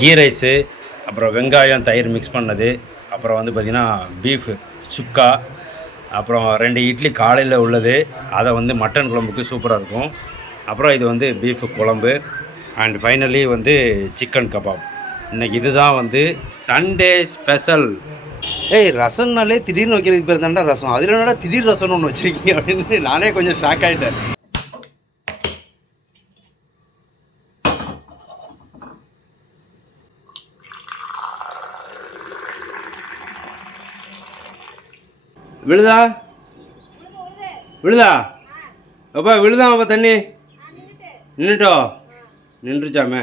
Key rice, அப்புறம் வெங்காயம் தயிர் மிக்ஸ் பண்ணது, அப்புறம் வந்து பார்த்திங்கன்னா பீஃபு சுக்கா, அப்புறம் 2 இட்லி காலையில் உள்ளது, அதை வந்து மட்டன் குழம்புக்கு சூப்பராக இருக்கும். அப்புறம் இது வந்து பீஃபு குழம்பு அண்ட் ஃபைனலி வந்து சிக்கன் கபாப். இன்றைக்கி இதுதான் வந்து சண்டே ஸ்பெஷல். ஏய், ரசம்னாலே திடீர்னு வைக்கிறதுக்கு பேர் தாண்டா ரசம், அதில் என்னடா திடீர் ரசம்னு ஒன்று வச்சுருக்கீங்க அப்படின்னு நானே கொஞ்சம் ஷாக் ஆகிட்டேன். விழுதா விழுதா அப்பா, விழுதான் அப்பா, தண்ணி நின்றுட்டோ நின்றுச்சாமே.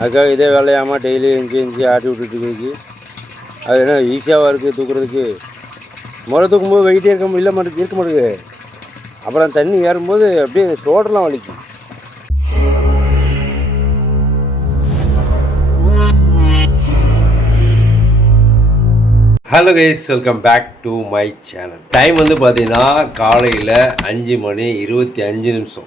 அதுக்காக இதே வேலையாமா டெய்லி எஞ்சி ஆட்டி விட்டுட்டு அது என்ன ஈஸியாகவும் இருக்குது தூக்குறதுக்கு. முறை தூக்கும்போது வெயிட்டே இருக்க மாட்டேங்குது. அப்புறம் தண்ணி ஏறும்போது அப்படியே தோடெல்லாம் வலிக்கும். Hello guys, welcome back to my channel. Time வந்து பார்த்தீங்கன்னா காலையில் 5:25.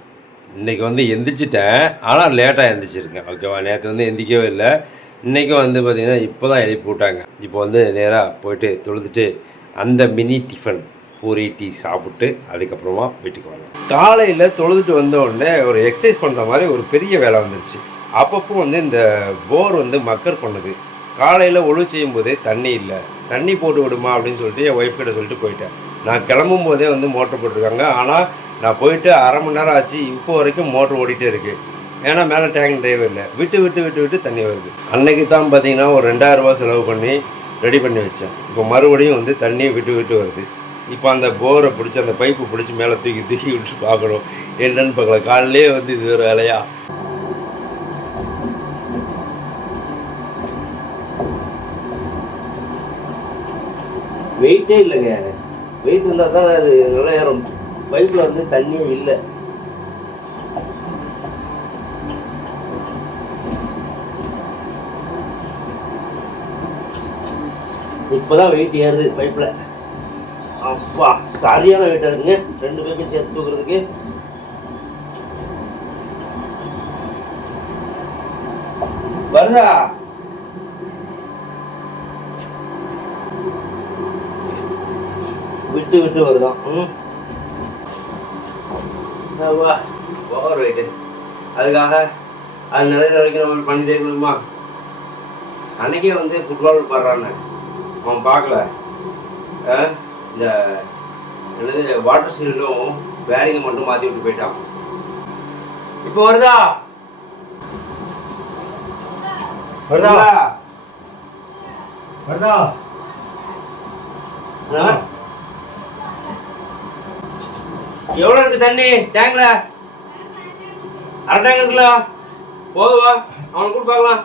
இன்றைக்கி வந்து எந்திரிச்சிட்டேன், ஆனால் லேட்டாக எந்திரிச்சிருக்கேன். ஓகேவா, நேற்று வந்து எந்திரிக்கவே இல்லை. இன்றைக்கும் வந்து பார்த்திங்கன்னா இப்போ தான் எழுப்பி விட்டாங்க. இப்போ வந்து நேராக போயிட்டு தொழுதுட்டு அந்த மினி டிஃபன் பூரி டீ சாப்பிட்டு அதுக்கப்புறமா வீட்டுக்கு வரலாம். காலையில் தொழுதுட்டு வந்த உடனே ஒரு எக்ஸசைஸ் பண்ணுற மாதிரி ஒரு பெரிய வேலை வந்துருச்சு. அப்பப்போ வந்து இந்த போர் வந்து மக்கர் பண்ணுது. காலையில் ஒழு செய்யும் போதே தண்ணி இல்லை, தண்ணி போட்டு விடுமா அப்படின்னு சொல்லிட்டு என் ஒய்ஃப் கிட்ட சொல்லிட்டு போயிட்டேன். நான் கிளம்பும் போதே வந்து மோட்டர் போட்டிருக்காங்க, ஆனால் நான் போயிட்டு அரை மணி நேரம் ஆச்சு, இப்போ வரைக்கும் மோட்ரு ஓடிட்டே இருக்குது. ஏன்னா மேலே டேங்க் டிரைவர் இல்லை, விட்டு தண்ணி வருது. அன்னைக்கு தான் பார்த்தீங்கன்னா ஒரு 2000 ரூபா செலவு பண்ணி ரெடி பண்ணி வச்சேன். இப்போ மறுபடியும் வந்து தண்ணி விட்டு வருது. இப்போ அந்த போரை பிடிச்சி அந்த பைப்பு பிடிச்சி மேலே தூக்கி விட்டு பார்க்கணும் என்னன்னு பார்க்கலாம். காலையிலே வந்து இது ஒரு வேலையா. வெயிட்டே இல்லைங்க, வெயிட் இருந்தால் தான் அது நல்லா ஏறும். பைப்பில் வந்து தண்ணியே இல்லை. இப்போதான் வெயிட் ஏறுது பைப்பில். அப்பா, சரியான வெயிட்டாக இருக்குங்க, 2 பைப்பையும் சேர்த்து தூக்குறதுக்கு. வருதா? விட்டு வருதான். Over weight. அதுக்காக அது நிறைய வரைக்கும் நம்ம பண்ணிட்டே இருக்கணுமா? அன்னைக்கே வந்து ஃபுட்பால் பாடுறான்னு அவன் பார்க்கல. இந்த என்னது வாட்டர் சீல்டும் வேரிங்கை மட்டும் மாற்றி விட்டு போயிட்டான். இப்போ வருதா? எவ்வளோ இருக்கு தண்ணி டேங்க்ல? அரை டேங்க் இருக்குல்ல, போதுவா? அவனை கூட பார்க்கலாம்.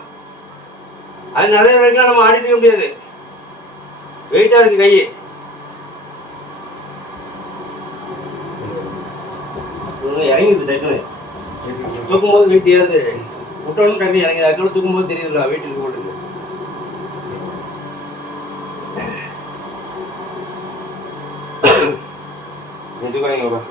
அது நிறைய வரைக்கும் நம்ம ஆடிக்க முடியாது, வெயிட்டாக இருக்கு கை. இறங்கிது டக்குனு தூக்கும்போது வெயிட் ஏறுது. விட்டோன்னு டக்குனு இறங்கிது. அதுக்குள்ள தூக்கும்போது தெரியுதுல்ல வெயிட் இருக்கு போட்டுருக்கு. தூக்காதீங்கப்பா.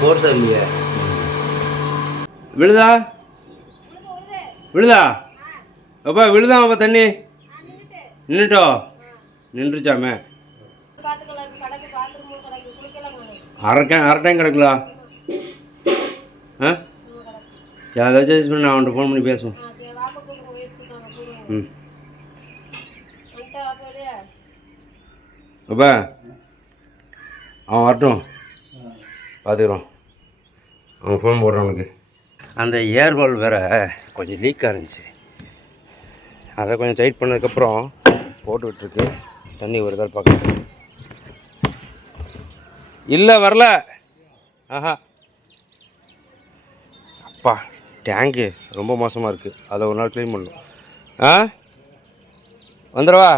போர்ஸா இல்லையே. விழுதா அப்பா, விழுதான் அப்பா, தண்ணி நின்றுட்டோ நின்றுச்சாமே. அரை டேங்க் கிடக்குலா. சரி, அதை வச்சு பண்ணி நான் அவன்கிட்ட ஃபோன் பண்ணி பேசுவோம். அப்பா, அவன் வரட்டும், பார்த்துக்குறோம். அவன் ஃபோன் போடுறான் அவனுக்கு. அந்த ஏர்வால் வேறு கொஞ்சம் லீக்காக இருந்துச்சு, அதை கொஞ்சம் டைட் பண்ணதுக்கப்புறம் போட்டு விட்டுருக்கு. தண்ணி வருதால் பார்க்க. இல்லை, வரல. ஆஹா, அப்பா, டேங்கு ரொம்ப மோசமாக இருக்குது, அதை ஒரு நாள் க்ளீன் பண்ணணும். வந்துடுவா?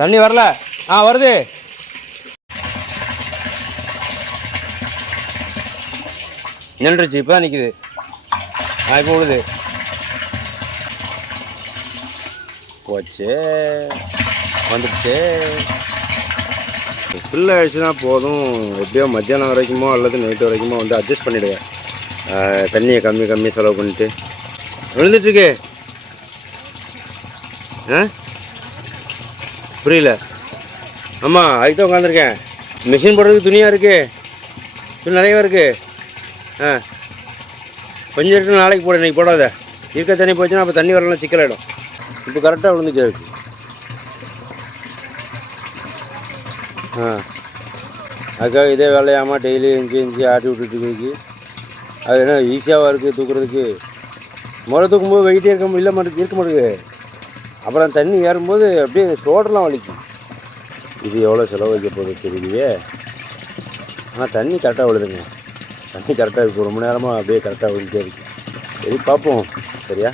தண்ணி வரல. வருது. நின்றுச்சு, இப்போ தான் நிற்கிது. இப்போ விடுது. போச்சு வந்துடுச்சு. ஃபில் ஆகிடுச்சுன்னா போதும். எப்படியோ மத்தியானம் வரைக்குமோ அல்லது நைட்டு வரைக்குமோ வந்து அட்ஜஸ்ட் பண்ணிவிடுவேன். தண்ணியை கம்மி செலவு பண்ணிட்டு விழுந்துட்டுருக்கு. புரியல. ஆமாம், அதுக்கு தான் உட்காந்துருக்கேன். மிஷின் போடுறதுக்கு துணியாக இருக்குது, துணி நிறையா இருக்குது. கொஞ்சம் இருக்கு, நாளைக்கு போட, இன்றைக்கி போடாத. இருக்க தண்ணி போச்சுன்னா அப்போ தண்ணி வரலாம், சிக்கலாயிடும். இப்போ கரெக்டாக விழுந்துச்சு இருக்கு. அதுக்காக இதே வேலையாமல் டெய்லி இஞ்சி ஆட்டி விட்டுட்டு அது என்ன ஈஸியாகவும் இருக்குது தூக்குறதுக்கு. முதல்ல தூக்கும்போது வெயிட்டே இருக்க மாட்டேங்குது. அப்புறம் தண்ணி ஏறும்போது அப்படியே தோட்டெல்லாம் வலிக்கும். இது எவ்வளோ செலவு வைக்க போகுது தெரியலையே. ஆனால் தண்ணி கரெக்டாக விழுதுங்க. தண்ணி கரெக்டாக இருக்கும். ரொம்ப நேரமாக அப்படியே கரெக்டாக விழுந்துட்டே இருக்கு. சரி பார்ப்போம். சரியா?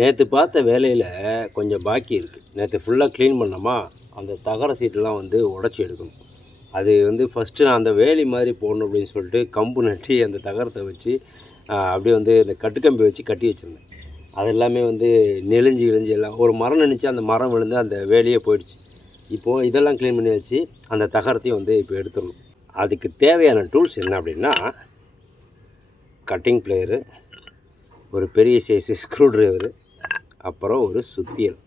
நேற்று பார்த்த வேலையில் கொஞ்சம் பாக்கி இருக்குது. நேற்று ஃபுல்லாக க்ளீன் பண்ணோமா, அந்த தகர சீட்டெலாம் வந்து உடச்சி எடுக்கணும். அது வந்து ஃபஸ்ட்டு நான் அந்த வேலி மாதிரி போடணும் அப்படின்னு சொல்லிட்டு கம்பு நட்டி அந்த தகரத்தை வச்சு அப்படியே வந்து இந்த கட்டுக்கம்பி வச்சு கட்டி வச்சுருந்தேன். அது எல்லாமே வந்து நெளிஞ்சு எல்லாம் ஒரு மரம் நினச்சி அந்த மரம் விழுந்து அந்த வேலையே போயிடுச்சு. இப்போது இதெல்லாம் க்ளீன் பண்ணி வச்சு அந்த தகரத்தையும் வந்து இப்போ எடுத்துடணும். அதுக்கு தேவையான டூல்ஸ் என்ன அப்படின்னா, கட்டிங் பிளேயரு, ஒரு பெரிய சைஸு ஸ்க்ரூ ட்ரைவரு, அப்புறம் ஒரு சுத்தியல்.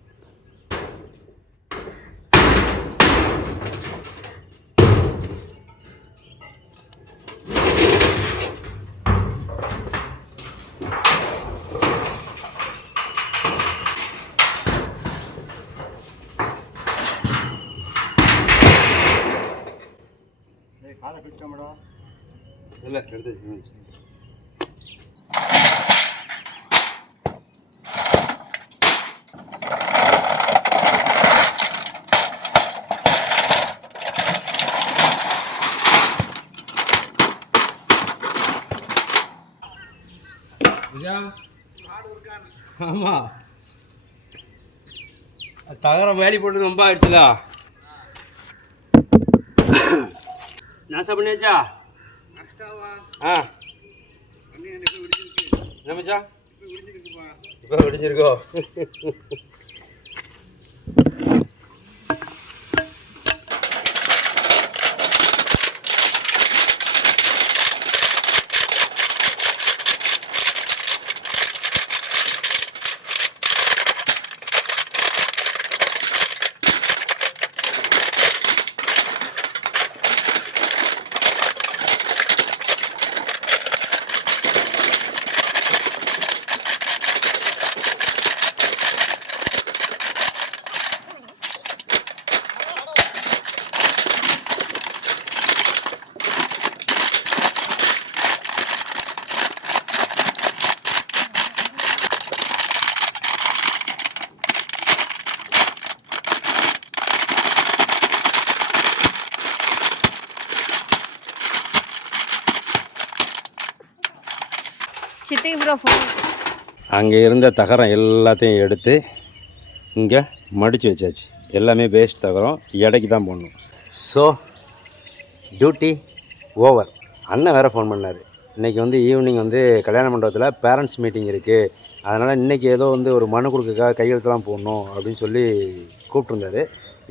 இல்லை எடுத்து ஆமாம், தகரம் வேலி போட்டு ரொம்ப ஆயிடுச்சுலா. நாசா பண்ணியாச்சா? என்னச்சா இப்போ விடிஞ்சிருக்கோ? அங்கே இருந்த தகரம் எல்லாத்தையும் எடுத்து இங்கே மடித்து வச்சாச்சு. எல்லாமே வேஸ்ட் தகரம், எடைக்கு தான் போடணும். So duty over. அண்ணன் வேறு ஃபோன் பண்ணார். இன்றைக்கி வந்து ஈவினிங் வந்து கல்யாண மண்டபத்தில் பேரண்ட்ஸ் மீட்டிங் இருக்குது, அதனால் இன்றைக்கி ஏதோ வந்து ஒரு மனு கொடுக்கறதுக்காக கையெழுத்துலாம் போடணும் அப்படின்னு சொல்லி கூப்பிட்ருந்தாரு.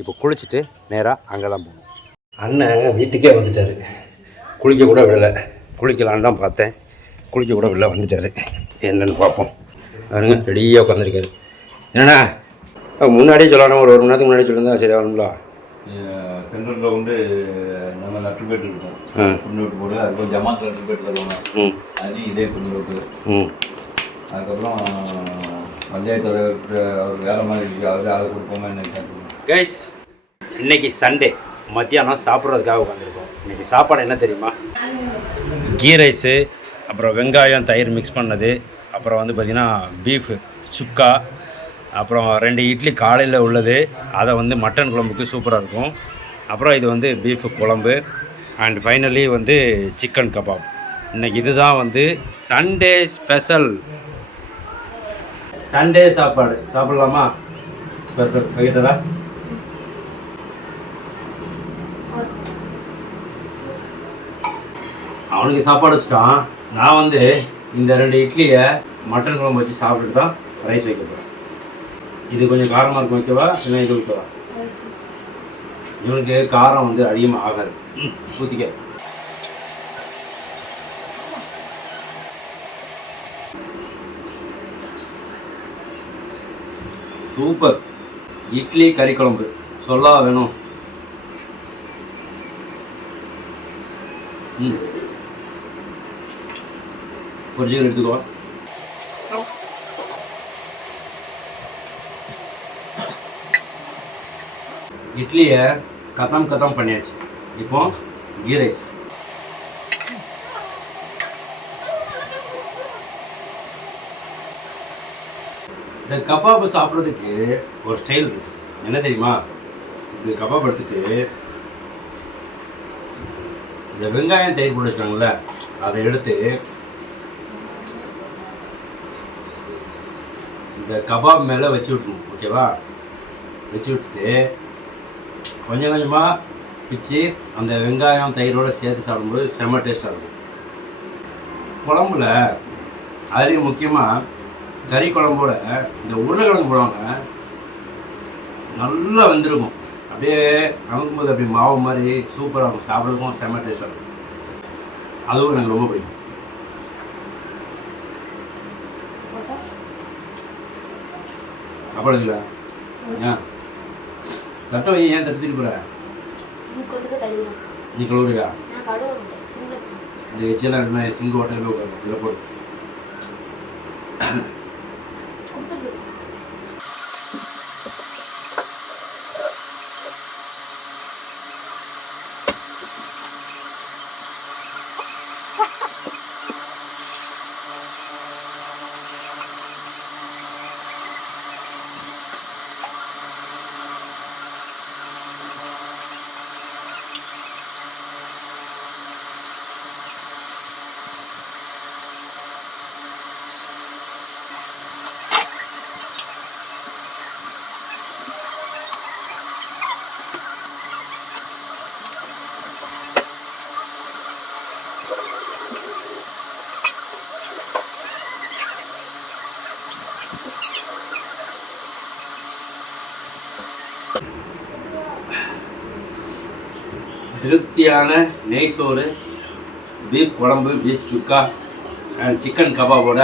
இப்போ குளிச்சுட்டு நேராக அங்கே தான் போகணும். அண்ணன் வீட்டுக்கே வந்துட்டார். குளிக்க கூட விடலை. குளிக்கலான்னு தான் பார்த்தேன், குளிக்க கூட வெளில வந்துட்டார். என்னென்னு பார்ப்போம். அவருங்க ரெடியாக உட்காந்துருக்காரு. என்னண்ணா முன்னாடியே சொல்லணும், ஒரு மணி நேரத்துக்கு முன்னாடி சொல்லியிருந்தா சரி ஆகணுங்களா? சென்ட்ரல் கிரவுண்டு நம்ம லெட்டர் பேட் இருக்கும், குண்டோட்டு போட்டு அதுக்கப்புறம் ஜமாத் லெட்டர் பேட் தருவாங்க, அது இதே குண்டோட்டு. அதுக்கப்புறம் பஞ்சாயத்து அவர் வேலை மாதிரி இருக்குது, அதை கொடுப்போமா என்ன? கைஸ், இன்னைக்கு சண்டே மத்தியானம் சாப்பிட்றதுக்காக உட்காந்துருக்கோம். இன்றைக்கி சாப்பாடு என்ன தெரியுமா? கீ ரைஸு, அப்புறம் வெங்காயம் தயிர் மிக்ஸ் பண்ணது, அப்புறம் வந்து பார்த்திங்கன்னா பீஃபு சுக்கா, அப்புறம் 2 இட்லி காலையில் உள்ளது, அதை வந்து மட்டன் குழம்புக்கு சூப்பராக இருக்கும். அப்புறம் இது வந்து பீஃபு குழம்பு, அண்ட் ஃபைனலி வந்து சிக்கன் கபாப். இன்றைக்கி இதுதான் வந்து சண்டே ஸ்பெஷல். சண்டே சாப்பாடு சாப்பிட்லாமா? ஸ்பெஷல் வைக்கிட்டா. அவனுக்கு சாப்பாடு வச்சுட்டான். நான் வந்து இந்த 2 இட்லியை மட்டன் குழம்பு வச்சு சாப்பிட்டுட்டு தான் ரைஸ் வைக்க போகிறேன். இது கொஞ்சம் காரமாக இருக்கும், வைக்கவா இல்லை இது வைக்கவா? இவனுக்கு காரம் வந்து அதிகமாக ஆகாது. ஊற்றிக்க. சூப்பர் இட்லி கறி குழம்பு சொல்லா வேணும். ஒரு ஜீரோ எடுத்துக்கோ. இட்லியை கத்தம் பண்ணியாச்சு. இப்போ கீ ரைஸ். இந்த கபாப் சாப்பிட்றதுக்கு ஒரு ஸ்டைல் இருக்கு. என்ன தெரியுமா? இப்படி கபாப் எடுத்துட்டு இந்த வெங்காயம் தயிர் போட்டு வச்சுக்காங்கல்ல, அதை எடுத்து இந்த கபாப் மேலே வச்சு விட்டுணும். ஓகேவா? வச்சு விட்டுட்டு கொஞ்சம் கொஞ்சமாக பிச்சு அந்த வெங்காயம் தயிரோடு சேர்த்து சாப்பிடும்போது செம்ம டேஸ்ட்டாக இருக்கும். குழம்புல அதுலேயும் முக்கியமாக கறி குழம்போட இந்த உருளைக்கிழங்கு போடுவாங்க, நல்லா வெந்திருக்கும். அப்படியே நமக்கும்போது அப்படி மாவு மாதிரி சூப்பராக இருக்கும். சாப்பிட்றதுக்கும் செம்ம டேஸ்ட்டாக இருக்கும். அதுவும் எனக்கு ரொம்ப பிடிக்கும். சாப்பாடு இல்லை ஏன் தட்டை வை. ஏன் தட்டிட்டு போகிற? நீ கழுவுறியா? இந்த எச்செல்லாம் என்ன சிங்கு ஹோட்டலில் உட்காரும். இதில் போடு. திருப்தியான நெய் சோறு, பீஃப் குழம்பு, பீஃப் சுக்கா அண்ட் சிக்கன் கபாபோட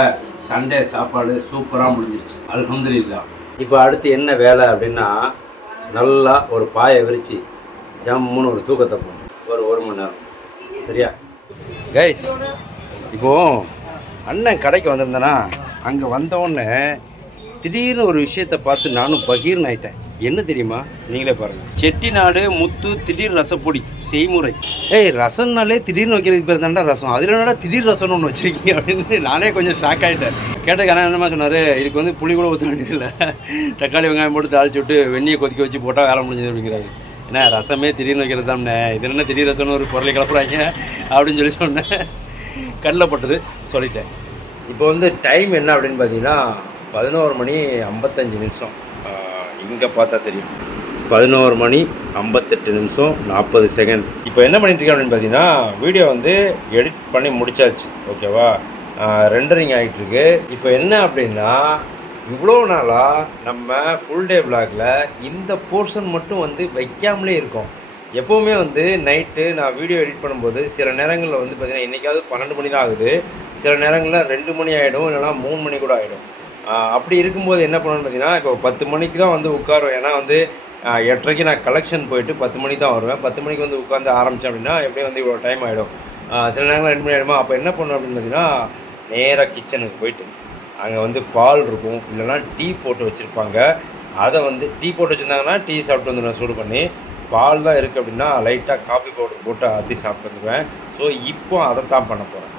சண்டே சாப்பாடு சூப்பராக முடிஞ்சிருச்சு. அல்ஹம்துலில்லாஹ். இப்போ அடுத்து என்ன வேலை அப்படின்னா, நல்லா ஒரு பாயை விரித்து ஜம்முன்னு ஒரு தூக்கத்தை போகணும். ஒரு மணி நேரம். சரியா கைஸ்? இப்போது அண்ணன் கடைக்கு வந்திருந்தேன்னா, அங்கே வந்தவுடனே திடீர்னு ஒரு விஷயத்தை பார்த்து நானும் பகீர்னு ஆயிட்டேன். என்ன தெரியுமா? நீங்களே பாருங்கள். செட்டிநாடு முத்து திடீர் ரசப்பொடி செய்முறை. ரசம்னாலே திடீர்னு வைக்கிறதுக்கு பேர் தாண்டா ரசம். அதில் என்னடா திடீர் ரசம்னு ஒன்று வச்சுருக்கீங்க அப்படின்னு நானே கொஞ்சம் ஷாக் ஆகிட்டேன். கேட்டதுக்கு அண்ணன் என்னமா சொன்னார், இதுக்கு வந்து புளி கூட ஊற்ற வேண்டியதில்லை, தக்காளி வெங்காயம் போட்டு தாளிச்சு விட்டு வெந்நியை கொதிக்க வச்சு போட்டால் வேலை முடிஞ்சது அப்படிங்கிறாரு. ஏன்னா ரசமே திடீர்னு வைக்கிறது தானே, இதில் என்ன திடீர் ரசம்னு ஒரு பொருளை கிளப்புறாங்க அப்படின்னு சொல்லி சொன்னேன். கண்ணில் பட்டது சொல்லிட்டேன். இப்போ வந்து டைம் என்ன அப்படின்னு பார்த்தீங்கன்னா 11:55. இங்கே பார்த்தா தெரியும் 11:58 இப்போ என்ன பண்ணிட்டுருக்கேன் அப்படின்னு பார்த்தீங்கன்னா, வீடியோ வந்து எடிட் பண்ணி முடிச்சாச்சு. ஓகேவா? ரெண்டரிங் ஆகிட்டுருக்கு. இப்போ என்ன அப்படின்னா, இவ்வளோ நாளாக நம்ம ஃபுல் டே விளாகில் இந்த போர்ஷன் மட்டும் வந்து வைக்காமலே இருக்கோம். எப்போவுமே வந்து நைட்டு நான் வீடியோ எடிட் பண்ணும்போது சில நேரங்களில் வந்து பார்த்திங்கன்னா இன்றைக்காவது 12 மணி தான் ஆகுது, சில நேரங்களில் 2 மணி ஆகிடும், இல்லைனா 3 மணி கூட ஆகிடும். அப்படி இருக்கும்போது என்ன பண்ணணும்னு பார்த்தீங்கன்னா, இப்போ 10 மணிக்கு தான் வந்து உட்காருவேன். ஏன்னா வந்து 8:30க்கு நான் கலெக்ஷன் போயிட்டு 10 மணிக்கு தான் வருவேன். 10 மணிக்கு வந்து உட்காந்து ஆரம்பித்தேன் அப்படின்னா எப்படியும் வந்து இவ்வளோ டைம் ஆகிடும். சில நேரங்களில் 2 மணி ஆகிடுமா. அப்போ என்ன பண்ணணும் அப்படின்னு பார்த்தீங்கன்னா, நேராக கிச்சனுக்கு போயிட்டு அங்கே வந்து பால் இருக்கும், இல்லைனா டீ போட்டு வச்சுருப்பாங்க. அதை வந்து டீ போட்டு வச்சுருந்தாங்கன்னா டீ சாப்பிட்டு வந்துடுவேன் சூடு பண்ணி. பால் தான் இருக்குது அப்படின்னா லைட்டாக காஃபி பவுடர் போட்டு அத்தி சாப்பிட்டு வந்துடுவேன். ஸோ இப்போ அதை தான் பண்ண போகிறேன்.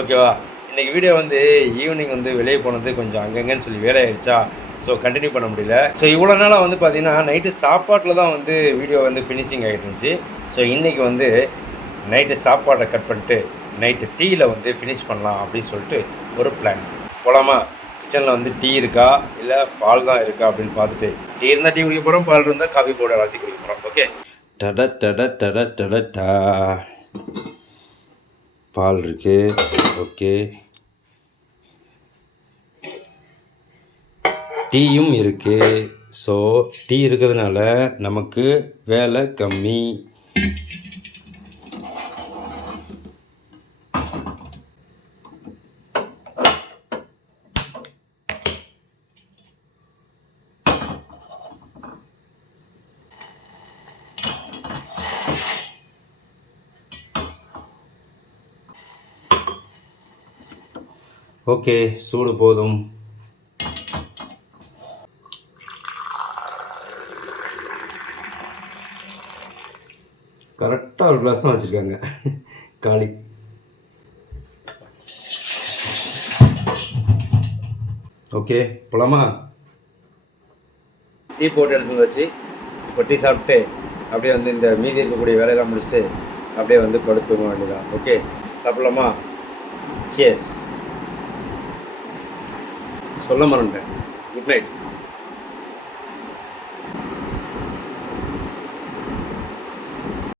ஓகேவா? இன்றைக்கி வீடியோ வந்து ஈவினிங் வந்து வெளியே போனது கொஞ்சம் அங்கங்கன்னு சொல்லி வேலை ஆகிடுச்சா, ஸோ கண்டினியூ பண்ண முடியல. ஸோ இவ்வளோ நாளாக வந்து பார்த்திங்கன்னா நைட்டு சாப்பாட்டில் தான் வந்து வீடியோ வந்து ஃபினிஷிங் ஆகிட்டு இருந்துச்சு. ஸோ இன்றைக்கி வந்து நைட்டு சாப்பாட்டை கட் பண்ணிட்டு நைட்டு டீயில் வந்து ஃபினிஷ் பண்ணலாம் அப்படின்னு சொல்லிட்டு ஒரு பிளான். போகலாமா? கிச்சனில் வந்து டீ இருக்கா இல்லை பால் தான் இருக்கா அப்படின்னு பார்த்துட்டு டீ இருந்தால் டீ குடிக்க போகிறோம், பால் இருந்தால் காஃபி போட வளர்த்தி குடிக்க போகிறோம். ஓகே, டட டட டட டட டா. பால் இருக்கு. ஓகே, டீயும் இருக்கு. ஸோ டீ இருக்கிறதுனால நமக்கு வேலை கம்மி. ஓகே, சூடு போதும். கரெக்டாக ஒரு கிளாஸ் தான் வச்சுருக்காங்க, காலி. ஓகே, போலாமா? டீ போட்டு எடுத்து வச்சு இப்போ டீ சாப்பிட்டு அப்படியே வந்து இந்த மீதி இருக்கக்கூடிய வேலையெல்லாம் முடிச்சுட்டு அப்படியே வந்து படுத்துக்க வேண்டியதான். ஓகே, சாப்பிட்லாமா? சியர்ஸ். சொல்ல மறந்துட்டேன். Good night.